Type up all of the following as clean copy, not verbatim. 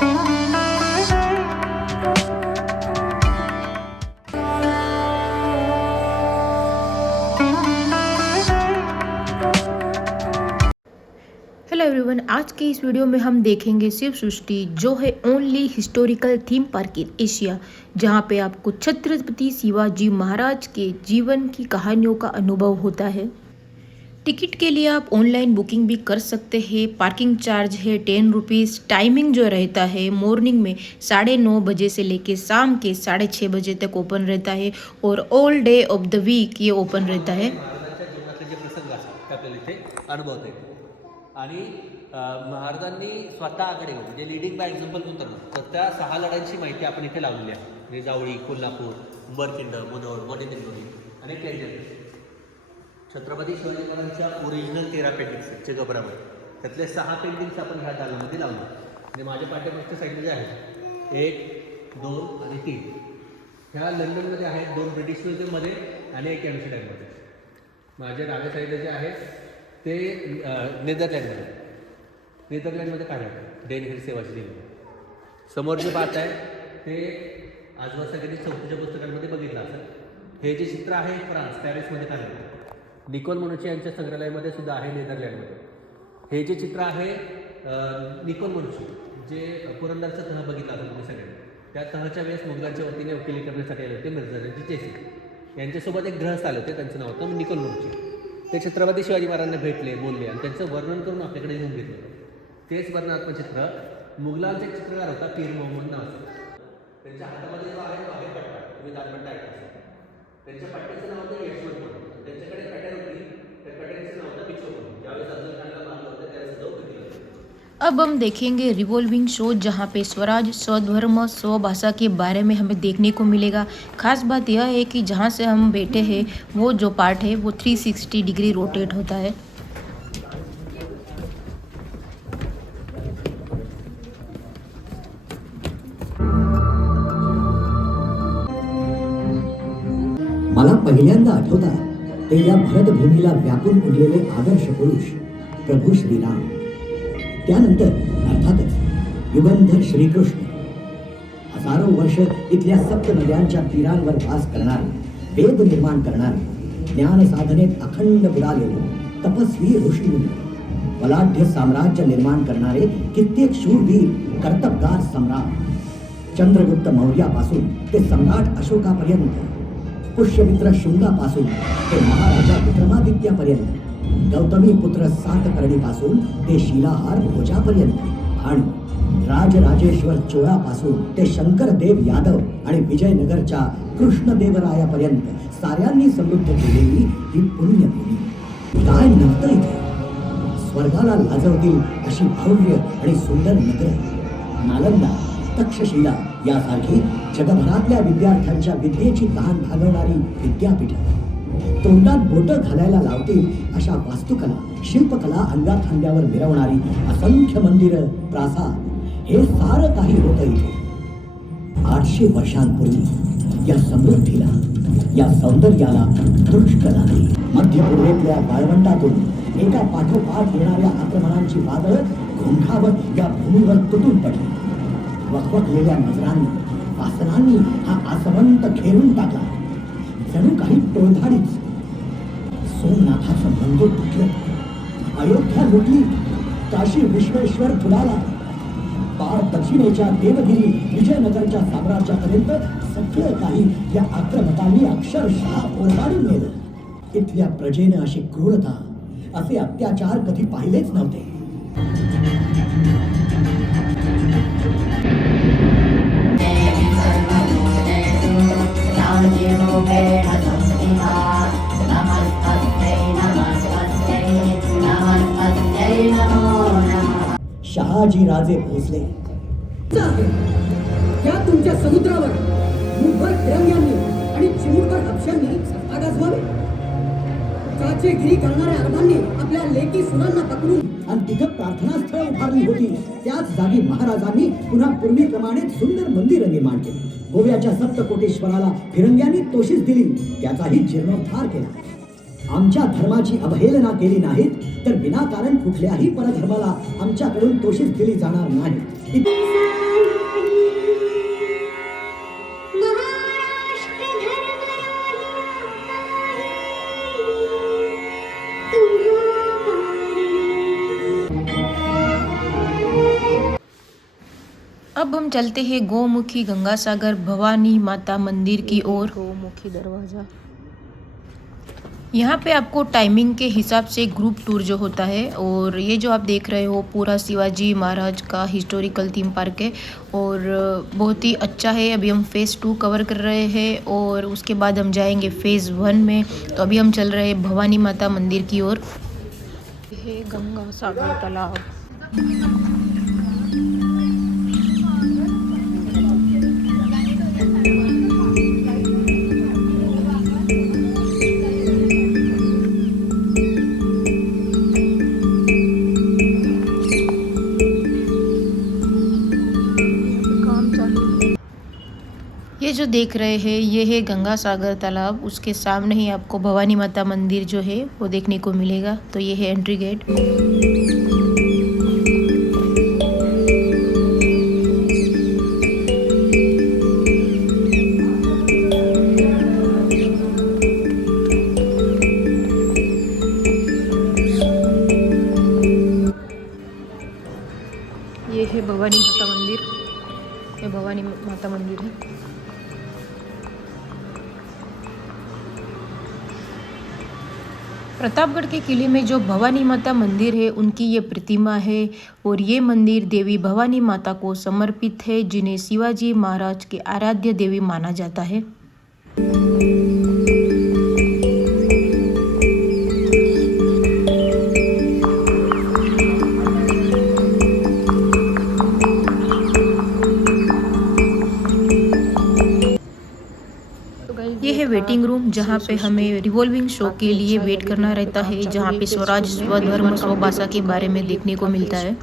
Hello everyone, आज के इस video में हम देखेंगे शिव सृष्टि, जो है only historical theme park in Asia, जहां पे आपको छत्रपति शिवाजी महाराज के जीवन की कहानियों का अनुभव होता है। टिकट के लिए आप ऑनलाइन बुकिंग भी कर सकते हैं। पार्किंग चार्ज है 10 रुपीज़। टाइमिंग जो रहता है मॉर्निंग में 9:30 बजे से लेके शाम के 6:30 बजे तक ओपन रहता है और all day of the week ये ओपन रहता है। जीवनातले जे प्रसंग असतात ते आपल्याला इथे अनुभवता येतात आणि महाराजांनी स्वतः आघाडी म्हणजे लिडिंग बाय एक्झाम्पल म्हणतो ना, तर त्या 6 लढाईची माहिती आपण इथे लावलेली आहे. म्हणजे जावळी, कोल्हापूर, उंबरकिंड, मुधोळ, वडीदिंडोरी आणि केंद्र. छत्रपती शिवाजी महाराजांच्या ओरिजिनल 13 पेंटिंग्स आहेत जगभरामध्ये, त्यातले 6 पेंटिंग्स आपण ह्या दालनामध्ये लावले. म्हणजे माझ्या पाठ्यपुस्तक साईडला जे आहेत 1, 2 आणि 3 ह्या लंडनमध्ये आहेत, 2 ब्रिटिश म्युझियममध्ये आणि 1 एम्स्टरडॅममध्ये. माझ्या डाव्या साईडला जे आहे ते नेदरलँडमध्ये काढायचं डेन हिल सेवाची देवी. समोर जे पाहत आहे ते आजवर सगळ्यांनी चौथीच्या पुस्तकांमध्ये बघितलं असेल. हे जे चित्र आहे फ्रान्स पॅरिसमध्ये काढलं. निकोल मनुची यांच्या संग्रहालयामध्ये सुद्धा आहे नेदरलँडमध्ये. हे जे चित्र आहे निकोल मनुची, जे पुरंदरचा तह बघितला असेल तुम्ही सगळ्यांनी, त्या तहच्या वेळेस मुघलांच्या वतीने वकिली करण्यासाठी आले होते मिर्झाजी जयसिंग. यांच्यासोबत एक ग्रहस्थ आले होते, त्यांचं नाव होतं निकोल मनुची. ते छत्रपती शिवाजी महाराजांना भेटले, बोलले आणि त्यांचं वर्णन करून आपल्याकडे येऊन घेतलं. तेच वर्णनात्मक चित्र मुघलांचा एक चित्रकार होता पीर मोहम्मद नावाचा. त्यांच्या हातामध्ये जो आहे तो आहे पट्टा. तुम्ही दालपट्टा ऐका. त्यांच्या पट्ट्याचं नाव होतं यशवंत. त्यांच्याकडे पॅटर्न होती, त्या पॅटर्नचं नाव होतं पिछोपन. ज्यावेळेस अफजल खानला मारलं होतं त्यावेळेस जाऊ घेतलं. अब हम देखेंगे रिवॉल्विंग शो, जहाँ पे स्वराज, स्वधर्म, स्वभाषा के बारे में हमें देखने को मिलेगा। खास बात यह है कि जहाँ से हम बैठे हैं वो जो पार्ट है वो 360 डिग्री रोटेट होता है। मला पहिल्यांदा आठवतात ते या भरतभूमीला व्यापून उरलेले आदर्श पुरुष प्रभू श्रीराम, त्यानंतर अर्थातच युगंधर श्रीकृष्ण. हजारो वर्ष इथल्या सप्त नद्यांच्या तीरांवर वास करणारे, वेद निर्माण करणारे, ज्ञान साधनेत अखंड बुडालेले तपस्वी ऋषीमुनी, बलाढ्य साम्राज्य निर्माण करणारे कित्येक शूरवीर कर्तबगार सम्राट, चंद्रगुप्त मौर्यापासून ते सम्राट अशोकापर्यंत, पुष्यमित्र शुंगापासून ते महाराजा विक्रमादित्यापर्यंत, गौतमी पुत्र सातकर्णीपासून ते शिलाहार भोजापर्यंत आणि राजराजेश्वर चोळापासून ते शंकरदेव यादव आणि विजयनगरच्या कृष्णदेवरायापर्यंत साऱ्यांनी समृद्ध केलेली ही पुण्यभूमी. काय नव्हतं इथे. स्वर्गाला लाजवतील अशी भव्य आणि सुंदर नगर, नालंदा, तक्षशिला यासारखी जगभरातल्या विद्यार्थ्यांच्या विद्येची तहान भागवणारी विद्यापीठं, तोंडात बोटं घालायला लावतील अशा वास्तुकला, शिल्पकला अंगात खांद्यावर मिरवणारी असंख्य मंदिरं, प्रासाद, हे सारं काही होतं इथे. 800 वर्षांपूर्वी या समृद्धीला, या सौंदर्याला दृष्ट लागली. मध्य पूर्वेतल्या वाळवंटातून एका पाठोपाठ येणाऱ्या आक्रमणांची वादळं घोंघावत या भूमीवर तुटून पडली. वखवखलेल्या नजरांनी, वासनांनी हा आसवंत घेरून टाकला. जणू काही टोळधाडीच. सोमनाथाचं मंदिर तुटलं, अयोध्या लुटली, काशी विश्वेश्वर फुलाला, पार दक्षिणेच्या देवगिरी, विजयनगरच्या साम्राज्यापर्यंत सगळं काही या आक्रमकांनी अक्षरशः ओरबाडून नेलं. इथल्या प्रजेनं अशी क्रूरता, असे अत्याचार कधी पाहिलेच नव्हते. शहाजी राजे भोसले त्या तुमच्या समुद्रावर मुठभर फिरंग्यांनी आणि चिमुटभर हपशांनी सत्ता गाजवावी. चाचेगिरी करणाऱ्या अरबांनी आपल्या लेकी सुनांना पकडून आणि तिथं प्रार्थनास्थळ उभारली होती. त्याच जागी महाराजांनी पुन्हा पूर्वीप्रमाणे सुंदर मंदिर निर्माण केली. गोव्याच्या सप्तकोटेश्वराला फिरंग्यांनी तोशीस दिली, त्याचाही जीर्णोद्धार केला. आमच्या धर्माची अवहेलना केली नाहीत तर विनाकारण कुठल्याही परधर्माला आमच्याकडून तोशीस दिली जाणार नाही. अब हम चलते हैं गौमुखी गंगासागर भवानी माता मंदिर की ओर। गौमुखी दरवाजा, यहाँ पे आपको टाइमिंग के हिसाब से ग्रुप टूर जो होता है, और ये जो आप देख रहे हो पूरा शिवाजी महाराज का हिस्टोरिकल थीम पार्क है और बहुत ही अच्छा है। अभी हम फेज़ 2 कवर कर रहे हैं और उसके बाद हम जाएंगे फेज़ 1 में। तो अभी हम चल रहे हैं भवानी माता मंदिर की ओर। ये गंगा सागर तालाब, ये जो देख रहे हैं ये है गंगा सागर तालाब। उसके सामने ही आपको भवानी माता मंदिर जो है वो देखने को मिलेगा। तो ये है एंट्री गेट। ये है भवानी माता मंदिर, ये भवानी माता मंदिर है। प्रतापगढ़ के किले में जो भवानी माता मंदिर है उनकी ये प्रतिमा है और ये मंदिर देवी भवानी माता को समर्पित है, जिन्हें शिवाजी महाराज के आराध्य देवी माना जाता है। ये है वेटिंग रूम, जहाँ पे हमें रिवॉल्विंग शो के लिए वेट करना रहता है, जहाँ पे स्वराज, स्वधर्म, स्वभाषा के बारे में देखने को मिलता है।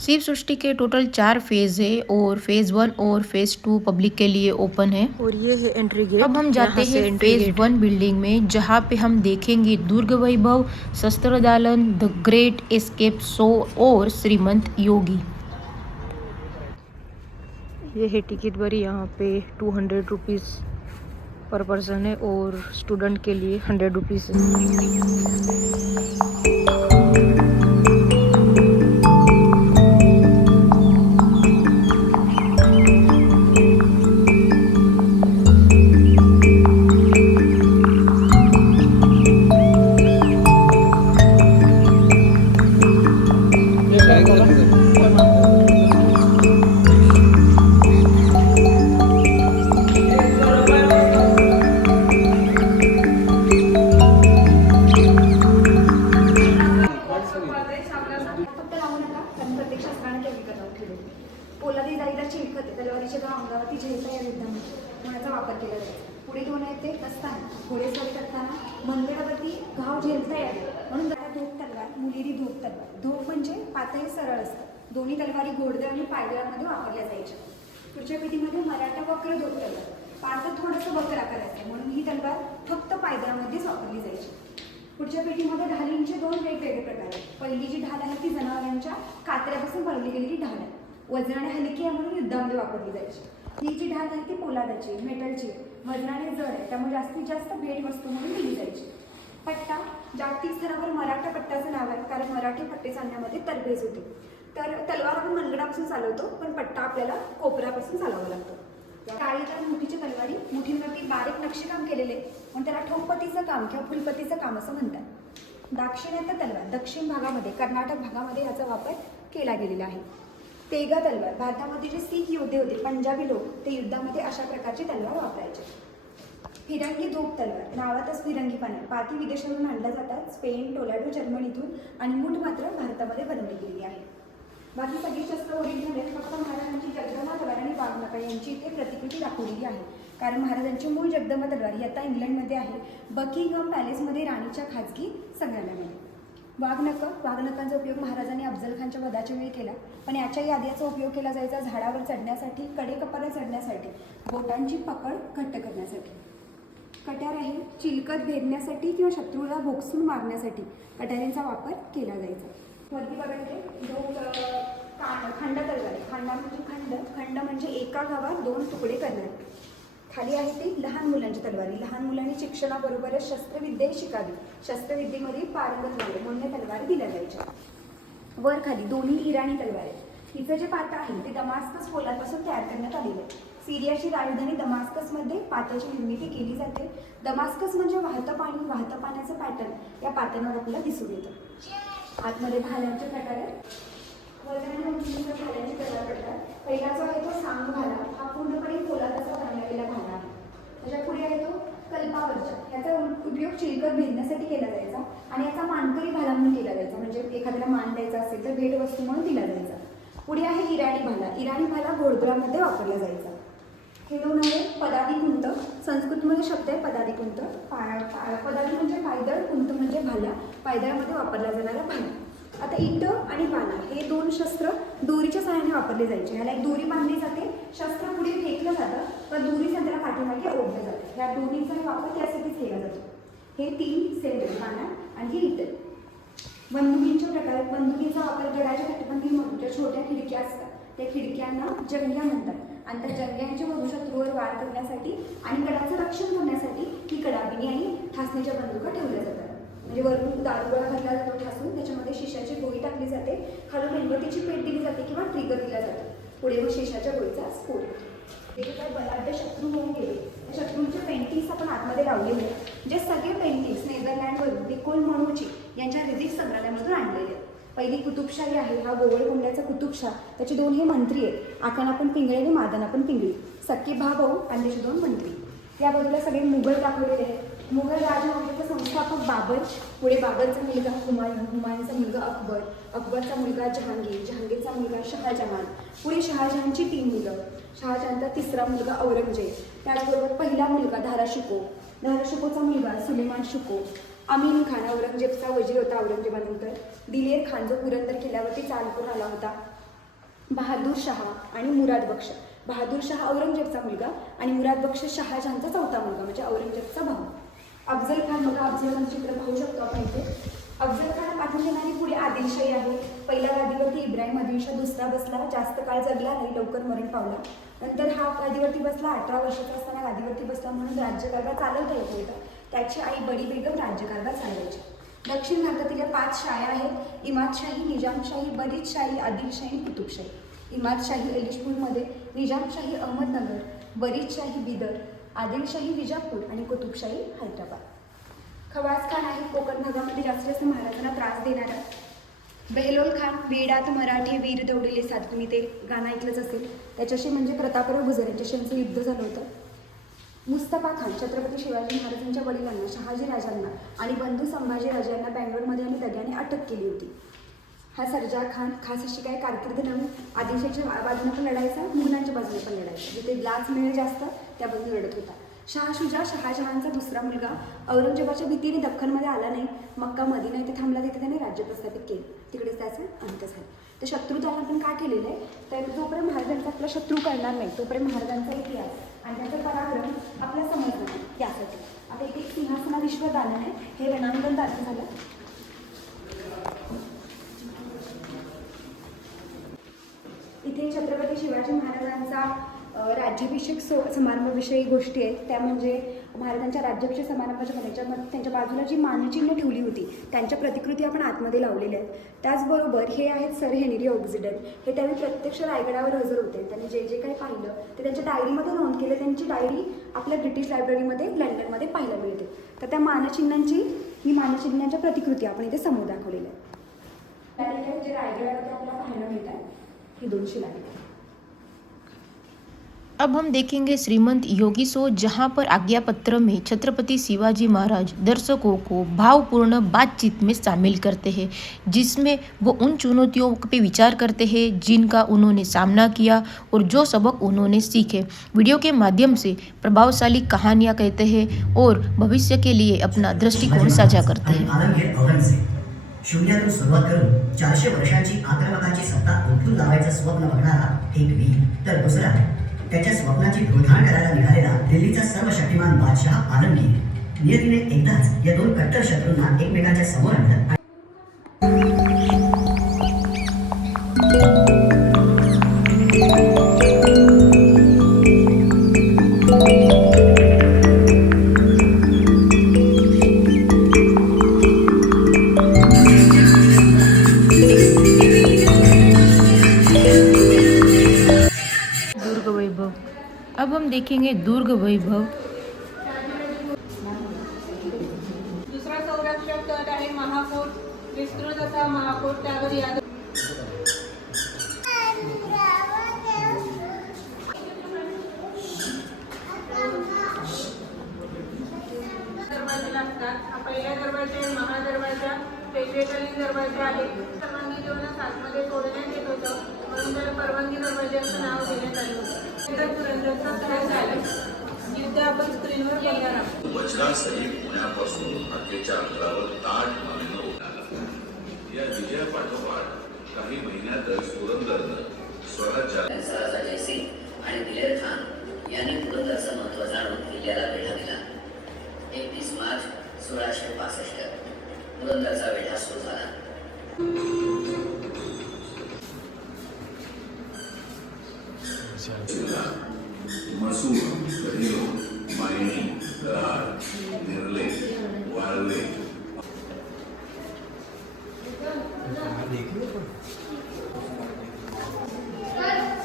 शिव सृष्टि के टोटल 4 फेज है और फेज 1 और फेज 2 पब्लिक के लिए ओपन है। और ये है एंट्री गेट। अब हम जाते हैं फेज 1 बिल्डिंग में, जहाँ पे हम देखेंगे दुर्ग वैभव, शस्त्रदालन, द ग्रेट एस्केप शो और श्रीमंत योगी। ये है टिकट भरी, यहाँ पे 200 रुपीज़ पर पर्सन है और स्टूडेंट के लिए 100 रुपीज़ है। पोलादी जाळीदार चिलखत तलवारीच्या गाव अंगावरती झेलता या युद्धामध्ये होण्याचा वापर केला जातो. पुढे घेऊन येते असताना घोडेस्वारी करताना मंदिरावरती घाव झेलता यावे म्हणून त्याला धोप तलवार, मुलेरी धोप तलवार. धोप म्हणजे पातळी सरळ असतं. दोन्ही तलवारी घोडदळ आणि पायदळामध्ये वापरल्या जायच्या. पुढच्या पिढीमध्ये मराठा वक्र धोप तलवार, पारदं थोडंसं वक्र आकाराचं म्हणून ही तलवार फक्त पायदळामध्येच वापरली जायची. पुढच्या पेटीमध्ये ढालींचे 2 वेगवेगळे प्रकार आहेत. पहिली जी ढाल आहे ती जनावरांच्या कातऱ्यापासून बनवली गेलेली ढाल आहे. वजनाने हलकी आहे म्हणून युद्धामध्ये वापरली जायची. ही जी ढाल आहे ती पोलादाची, मेटलची, वजनाने जड आहे त्यामुळे जास्तीत जास्त भेट वस्तू म्हणून दिली जायची. पट्टा, जागतिक स्तरावर मराठा पट्ट्याचं नाव आहे कारण मराठी पट्टे चालण्यामध्ये तरबेज होते. तर तलवार आपण मनगडापासून चालवतो पण पट्टा आपल्याला कोपऱ्यापासून चालवावा लागतो. काळीदार मुठीच्या तलवारी, मुठींवरती बारीक नक्षीकाम केलेले म्हणून त्याला ठोकपतीचं काम किंवा फुलपतीचं काम असं म्हणतात. दाक्षिणात्य तलवार, दक्षिण भागामध्ये कर्नाटक भागामध्ये याचा वापर केला गेलेला आहे. तेगा तलवार, भारतामध्ये जे सीख योद्धे होते, पंजाबी लोक, ते युद्धामध्ये अशा प्रकारची तलवार वापरायचे. फिरंगी धोप तलवार, नावातच फिरंगीपणा, पाती विदेशातून आणल्या जातात, स्पेन, टोलॅडो, जर्मनीतून, आणि मूठ मात्र भारतामध्ये बनवली गेलेली आहे. बाकी सगळी शस्त्र ओरिजिनल आहेत, फक्त महाराजांची जगदंबा तलवार आणि वाघनका यांची इथे प्रतिकृती दाखवलेली आहे. कारण महाराजांची मूळ जगदंबा तलवार ही आता इंग्लंडमध्ये आहे, बकिंगहॅम पॅलेसमध्ये राणीच्या खाजगी संग्रहालयामध्ये. वाघनकांचा उपयोग महाराजांनी अफजल खानच्या वधाच्या वेळी केला, पण याच्याही आधी याचा उपयोग केला जायचा झाडावर चढण्यासाठी, कडेकपाला चढण्यासाठी, बोटांची पकड घट्ट करण्यासाठी. कट्यार आहे चिलकत भेदण्यासाठी किंवा शत्रूला भोगसून मारण्यासाठी कट्यारींचा वापर केला जायचा। वरती बघा इथे खंड तलवार, खंडा म्हणजे खंड म्हणजे एका गावात 2 तुकडे करणारे। खाली आहे ती लहान मुलांची तलवारी, लहान मुलांनी शिक्षणाबरोबरच शस्त्रविद्याही शिकावी, शस्त्रविद्येमध्ये पारंगत व्हावे म्हणून या तलवारी दिल्या जायच्या। वर खाली दोन्ही इराणी तलवार आहेत। हिचं जे पाता आहे ते दमास्कस पोलादपासून तयार करण्यात आलेलं आहे। सिरियाची राजधानी दमास्कसमध्ये पात्याची निर्मिती केली जाते। दमास्कस म्हणजे वाहतं पाण्याचं पॅटर्न या पात्यांवर आपल्याला दिसून येतं। आतमध्ये भाल्यांचे प्रकार आहेत। भाल्यांचे प्रकार पडतात। पहिला जो आहे तो सांग भाला, हा पूर्णपणे पोलादाचा बनवलेला भाला आहे। त्याच्या पुढे आहे तो कल्पावर्चा, याचा उपयोग चिलकत भेदण्यासाठी केला जायचा आणि याचा मानकरी भाला म्हणून केला जायचा, म्हणजे एखाद्याला मान द्यायचा असेल तर भेटवस्तू म्हणून दिला जायचा। पुढे आहे इराणी भाला, इराणी भाला घोडदळामध्ये वापरला जायचा। हे दोन आहे पदादी कुंत, संस्कृतमध्ये शब्द आहे पदादी कुंत। पदादी म्हणजे पायदळ, कुंत म्हणजे भाला, पायदळामध्ये वापरला जाणारा भाला। आता इट आणि बाणा हे 2 शस्त्र दोरीच्या सहाय्याने वापरले जायचे। ह्याला एक दोरी बांधली जाते, शस्त्र पुढे फेकलं जातं व दोरी संत्र्या पाठीमागे ओढलं जातं। ह्या दोन्हीचा वापर त्यासाठीच केला जातो। हे 3 सेंटर, बाणा आणि हे इट। बंदुकींचे प्रकार, बंदुकीचा वापर गडाच्या तटबंदीमधून ज्या छोट्या खिडक्या असतात त्या खिडक्यांना जंग्या म्हणतात आणि त्या जंग्यांच्या मधून शत्रूवर वार करण्यासाठी आणि गडाचं रक्षण करण्यासाठी ही कडाबिनी आणि ठासणीच्या बंदुका ठेवल्या जातात। म्हणजे वरून दारुगोळा घातला जातो ठासून, त्याच्यामध्ये शिशाची गोळी टाकली जाते, खालून मेणबत्तीची पेट दिली जाते किंवा ट्रिगर दिला जातो, पुढे मग शिशाच्या गोळीचा स्फोट। जे काही बलाढ्य शत्रू होऊन गेले त्या शत्रूंचे पेंटिंग्स आपण आतमध्ये लावलेले आहेत। जे सगळे पेंटिंग्स नेदरलँडवरून निकोल मनुची यांच्या रिझिक संग्रहालयामधून आणलेले आहेत। पहिली कुतुबशाही आहे, हा गोवळकोंड्याचा कुतुबशाह, त्याचे 2 हे मंत्री आहेत, आकानापण पिंगळे आणि मादानापण पिंगळी, सख्खे भाऊ आणि त्याचे 2 मंत्री। या बाजूला सगळे मुघल दाखवलेले आहेत। मुघल राजवंशाचे संस्थापक बाबर, पुढे बाबरचा मुलगा हुमायून, हुमायूनचा मुलगा अकबर, अकबरचा मुलगा जहांगीर, जहांगीरचा मुलगा शहाजहान, पुढे शहाजहानची 3 मुलं, शहाजहानचा 3रा मुलगा औरंगजेब, त्याचबरोबर पहिला मुलगा धाराशिको, धाराशिकोचा मुलगा सुलेमान शिको, अमीन खान औरंगजेबचा वजीर होता औरंगजेबानंतर, दिलेर खान जो पुरंदर किल्ल्यावरती चाल करून आला होता, बहादूर शाह आणि मुराद बक्ष, बहादूर शाह औरंगजेबचा मुलगा आणि मुराद बक्ष शहाजहानचा 4था मुलगा म्हणजे औरंगजेबचा भाऊ। अफजल खान, बघा अफजल खान चित्र पाहू शकतो आपण इथे। अफजल खान पाठवून देणारी पुढे आदिलशाही आहे। पहिल्या गादीवरती इब्राहिम आदिलशाह, दुसरा बसला, जास्त काळ जगला नाही, लवकर मरण पावला। नंतर हा गादीवरती बसला, 18 वर्षाचा असताना गादीवरती बसला म्हणून राज्यकारभार चालवता येत होता। त्याची आई बडी बेगम राज्यकारभार चालवायची। दक्षिण भारतातील या 5 शाया आहेत, इमादशाही, निजामशाही, बरीदशाही, आदिलशाही, कुतुबशाही। इमादशाही अलिशपूरमध्ये, निजामशाही अहमदनगर, बरीदशाही बिदर, आदिलशाही विजापूर आणि कुतुबशाही हैदराबाद। खवाज खान आहे, कोकण भागामध्ये जास्त महाराजांना त्रास देणारा। बेहलोल खान, वेडात मराठे वीर दौडले साध, तुम्ही ते गाणं ऐकलंच असेल, त्याच्याशी म्हणजे प्रतापराव गुजर यांच्याशी यांचं युद्ध झालं होतं। मुस्तफा खान, छत्रपती शिवाजी महाराजांच्या वडिलांना, शहाजी राजांना आणि बंधू संभाजी राजांना बँगलोरमध्ये आणि दग्याने अटक केली होती। हा सरजा खान, खास अशी काय कारकीर्द नव्हे, आदिलशाहीच्या बाजूने पण लढायचा, मुघलांच्या बाजूने पण लढायचा, जिथे लाच मिळेल जास्त त्या बाजूने लढत होता। शाह शुजा, शहाजहानचा 2रा मुलगा, औरंगजेबाच्या भीतीने दख्खनमध्ये आला नाही, मक्का मदिना इथे थांबला, तिथे त्याने राज्य प्रस्थापित केले, तिकडेच त्याचा अंत झाला। तर शत्रुताला आपण काय केलेलं आहे, तर जोपर्यंत महाराजांचा आपला शत्रू करणार नाही तोपर्यंत महाराजांचा इतिहास आणि त्याचा पराक्रम आपला समजणार नाही, यासाठी आता इथे एक सिंहासनाधीश्वर दालन आहे, हे रणांगण दालन झालं। इथे छत्रपती शिवाजी महाराजांचा राज्याभिषेक समारंभाविषयी गोष्टी आहेत, त्या म्हणजे महाराजांच्या राज्याभिषेक समारंभाच्या मध्ये त्यांच्या बाजूला जी मानचिन्ह ठेवली होती त्यांच्या प्रतिकृती आपण आतमध्ये लावलेल्या आहेत। त्याचबरोबर हे आहेत सर हेनरी ऑक्झिडन, हे त्यावेळी प्रत्यक्ष रायगडावर हजर होते, त्यांनी जे जे काही पाहिलं ते त्यांच्या डायरीमध्ये नोंद केलं। त्यांची डायरी आपल्या ब्रिटिश लायब्ररीमध्ये लंडनमध्ये पाहायला मिळते। तर त्या मानचिन्हांची, ही मानचिन्हांच्या प्रतिकृती आपण इथे समोर दाखवलेल्या आहेत, जे रायगडावरती आपल्याला पाहायला मिळतात, ही 2 शिलालेख। अब हम देखेंगे श्रीमंत योगी शो, जहां पर आज्ञा पत्र में छत्रपति शिवाजी महाराज दर्शकों को भावपूर्ण बातचीत में शामिल करते हैं, जिसमें वो उन चुनौतियों पे विचार करते हैं जिनका उन्होंने सामना किया और जो सबक उन्होंने सीखे। वीडियो के माध्यम से प्रभावशाली कहानियां कहते हैं और भविष्य के लिए अपना दृष्टिकोन साझा करते हैं। आलमगीर औरंगजेब शून्यातून सुरुवात करून 400 वर्षांची आक्रमकांची सत्ता उठून लावायचं स्वप्न बघणारा एक वीर, तर दुसरा त्याच्या स्वप्नाची धुळधाण करायला निघालेला दिल्लीचा सर्वशक्तिमान बादशाह आलमगीर नियतीने एकदाच या दोन कट्टर शत्रूंना एकमेकांच्या समोर आणलं. दुर्ग वैभव। अब हम देखेंगे दुर्ग वैभव। दुसरा संरक्षक गट आहे महाकोट, विस्तृत असा महाकोट, त्यावर यादव दरवाजे लागतात. हा पहिला दरवाजा आहे महादरवाजा, पेशवेकालीन दरवाजा आहे. परवानगी देऊनच आतमध्ये सोडण्यात येत होतं, म्हणून त्याला परवानगी दरवाजाचं नाव देण्यात आलं होतं. एकदा पुरंदरचा त्रास झाला. युद्ध आपण स्क्रीनवर बघणार आहोत. वज्रासहित पुण्यापासून अखेरच्या अंतरावर ताठ मानेनं उठाला. या विजयापाठोपाठ काही महिन्यातच पुरंदरनं स्वराज्याला सराजा जयसिंग आणि दिलेर खान यांनी पुरंदरचं महत्त्व जाणून किल्ल्याला वेढा दिला. 31 मार्च 1665 पुरंदरचा वेढा सुरू झाला. मसूर, कढेलो, मायणी, कराड, निर्ले, वाळवे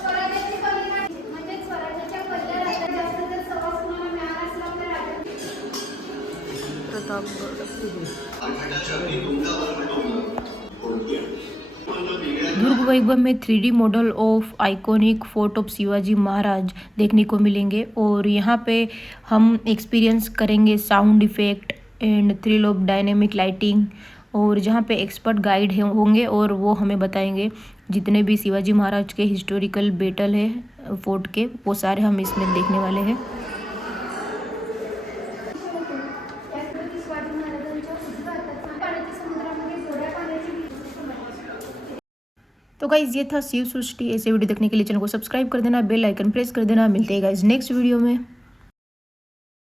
स्वराज्याची पहिली म्हणजे स्वराज्याच्या पहिल्या राज्यात जास्त जर सहवास तुम्हाला मिळाला असला तर राज्यात दुर्ग वैभव में 3D model of iconic fort of Shivaji Maharaj देखने को मिलेंगे और यहाँ पे हम एक्सपीरियंस करेंगे sound effect end thrill of dynamic lighting, और जहाँ पे एक्सपर्ट गाइड होंगे और वो हमें बताएंगे जितने भी शिवाजी महाराज के हिस्टोरिकल बैटल है फोर्ट के, वो सारे हम इसमें देखने वाले हैं। त्याचप्रती शिवाजी महाराजांच्या उद्गारात पाण्याच्या समुद्रामध्ये गोड्या पाण्याची तो गाइज ये था शिव सृष्टि। ऐसे वीडियो देखने के लिए चैनल को सब्सक्राइब कर देना, बेल आइकन प्रेस कर देना। मिलते हैं गाइज नेक्स्ट वीडियो में।